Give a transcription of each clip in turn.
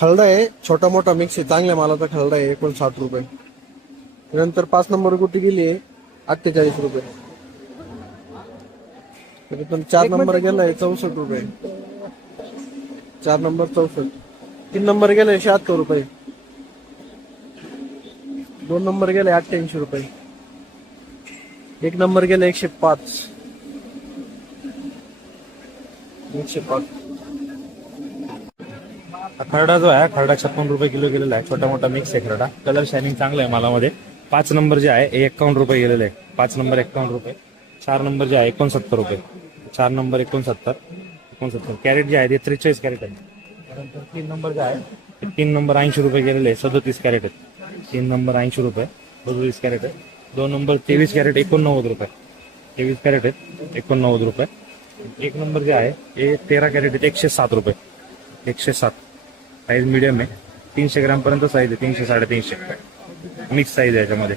खरडा आहे, छोटा मोठा मिक्स आहे, चांगल्या मालाचा खरडा आहे 59 रुपये. नंतर 5 नंबर गुटी गेली आहे 48 रुपये. त्याच्यातून 4 नंबर गेलाय 64 रुपये. 4 नंबर 64. 3 नंबर गेलाय 76 रुपये. 2 नंबर गेलाय 88 रुपये. 1 नंबर गेला 105. 105. खरडा जो आहे खरडा 56 रुपये किलो गेलेला आहे. छोटा मोठा मिक्स आहे खरडा. कलर शायनिंग चांगला आहे मालामध्ये. 5 नंबर जे आहे 51 रुपये गेलेले आहे. 5 नंबर 51 रुपये. 4 नंबर जे आहे 69 रुपये. 4 नंबर 69. कॅरेट जे आहे ते 43 कॅरेट आहे. त्यानंतर 3 नंबर जे आहे 3 नंबर 80 रुपये गेलेले आहे. 37 कॅरेट आहे. 3 नंबर 80 रुपये. 37 कॅरेट आहे. 2 नंबर 23 कॅरेट 89 रुपये. 23 कॅरेट आहेत 89 रुपये. 1 नंबर जे आहे हे 13 कॅरेट आहेत 107 रुपये. 107. साईज मीडियम आहे. 300 ग्राम पर्यंत साईज आहे. 300 350 मिक्स साईज आहे याच्यामध्ये.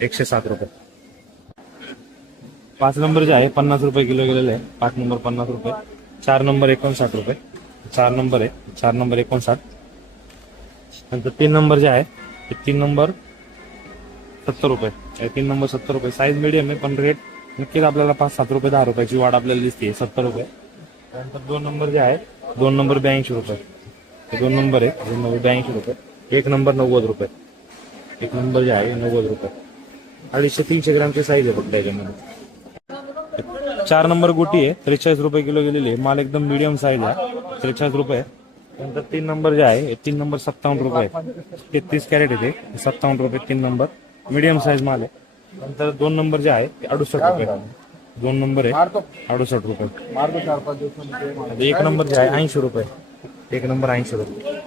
107 रुपये. 5 नंबर जे आहे 50 रुपये किलो गेलेले आहे. 5 नंबर 50 रुपये. 4 नंबर 59 रुपये. 4 नंबर आहे. 4 नंबर 59. नंतर 3 नंबर जे आहे 3 नंबर 70 रुपये. 3 नंबर 70 रुपये. साईज मीडियम आहे पण रेट नक्कीच आपल्याला 5-7 रुपये 10 रुपयाची वाढ आपल्याला दिसते. 70 रुपये. त्यानंतर 2 नंबर जे आहे 2 नंबर 82 रुपये. 2 नंबर आहे 2 नंबर 82 रुपये. 1 नंबर 90 रुपये. 1 नंबर जे आहे 90 रुपये. 250-300 ग्रामची साईज आहे फक्त याच्यामध्ये. 4 नंबर गोटी आहे 43 रुपये किलो गेलेली आहे. माल एकदम मीडियम साईज आहे. 43 रुपये. नंतर 3 नंबर जे आहे 3 नंबर 57 रुपये. 33 कॅरेट आहे ते 57 रुपये. 3 नंबर मीडियम साईज माल आहे. नंतर 2 नंबर जे आहे 68 रुपये. 2 नंबर आहे 68 रुपये. 1 नंबर जे आहे 80 रुपये. 1 नंबर 80 रुपये.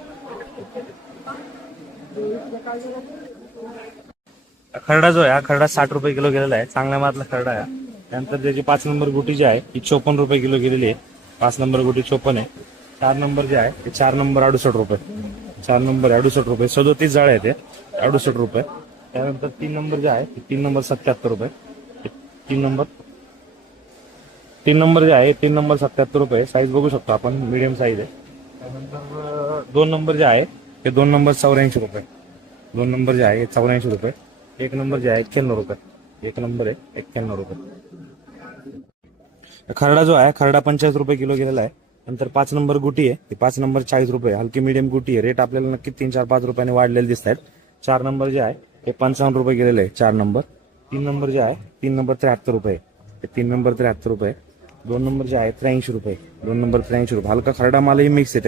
खरडा जो आहे हा खरडा 60 रुपये किलो गेलेला आहे. चांगल्या मालातला खरडा आहे. त्यानंतर त्याची 5 नंबर गुटी जी आहे ही 54 रुपये किलो गेलेली आहे. 5 नंबर गुटी 54 आहे. 4 नंबर जे आहे ते 4 नंबर 68 रुपये. 4 नंबर 68 रुपये. 37 जाळे आहे ते 68 रुपये. त्यानंतर 3 नंबर जे आहे 3 नंबर 77 रुपये. 3 नंबर जे आहे 3 नंबर 77 रुपये. साईज बघू शकतो आपण मीडियम साईज आहे. त्यानंतर 2 नंबर जे आहे ते 2 नंबर 84 रुपये. 2 नंबर जे आहे 84 रुपये. 1 नंबर जे आहे 91 रुपये. 1 नंबर आहे 91 रुपये. खरडा जो आहे खरडा 45 रुपये किलो गेलेला आहे. नंतर 5 नंबर गुटी आहे ती 5 नंबर 40 रुपये. हलकी मीडियम गुटी आहे. रेट आपल्याला नक्की 3-4-5 रुपयाने वाढलेले दिसत आहेत. 4 नंबर जे आहे ते 55 रुपये गेलेले आहे. 4 नंबर. 3 नंबर जे आहे 3 नंबर 73 रुपये. 3 नंबर 73 रुपये. 2 नंबर जे आहे 83 रुपये. 2 नंबर 83 रुपये. हलका खरडा मालही मिक्स आहे.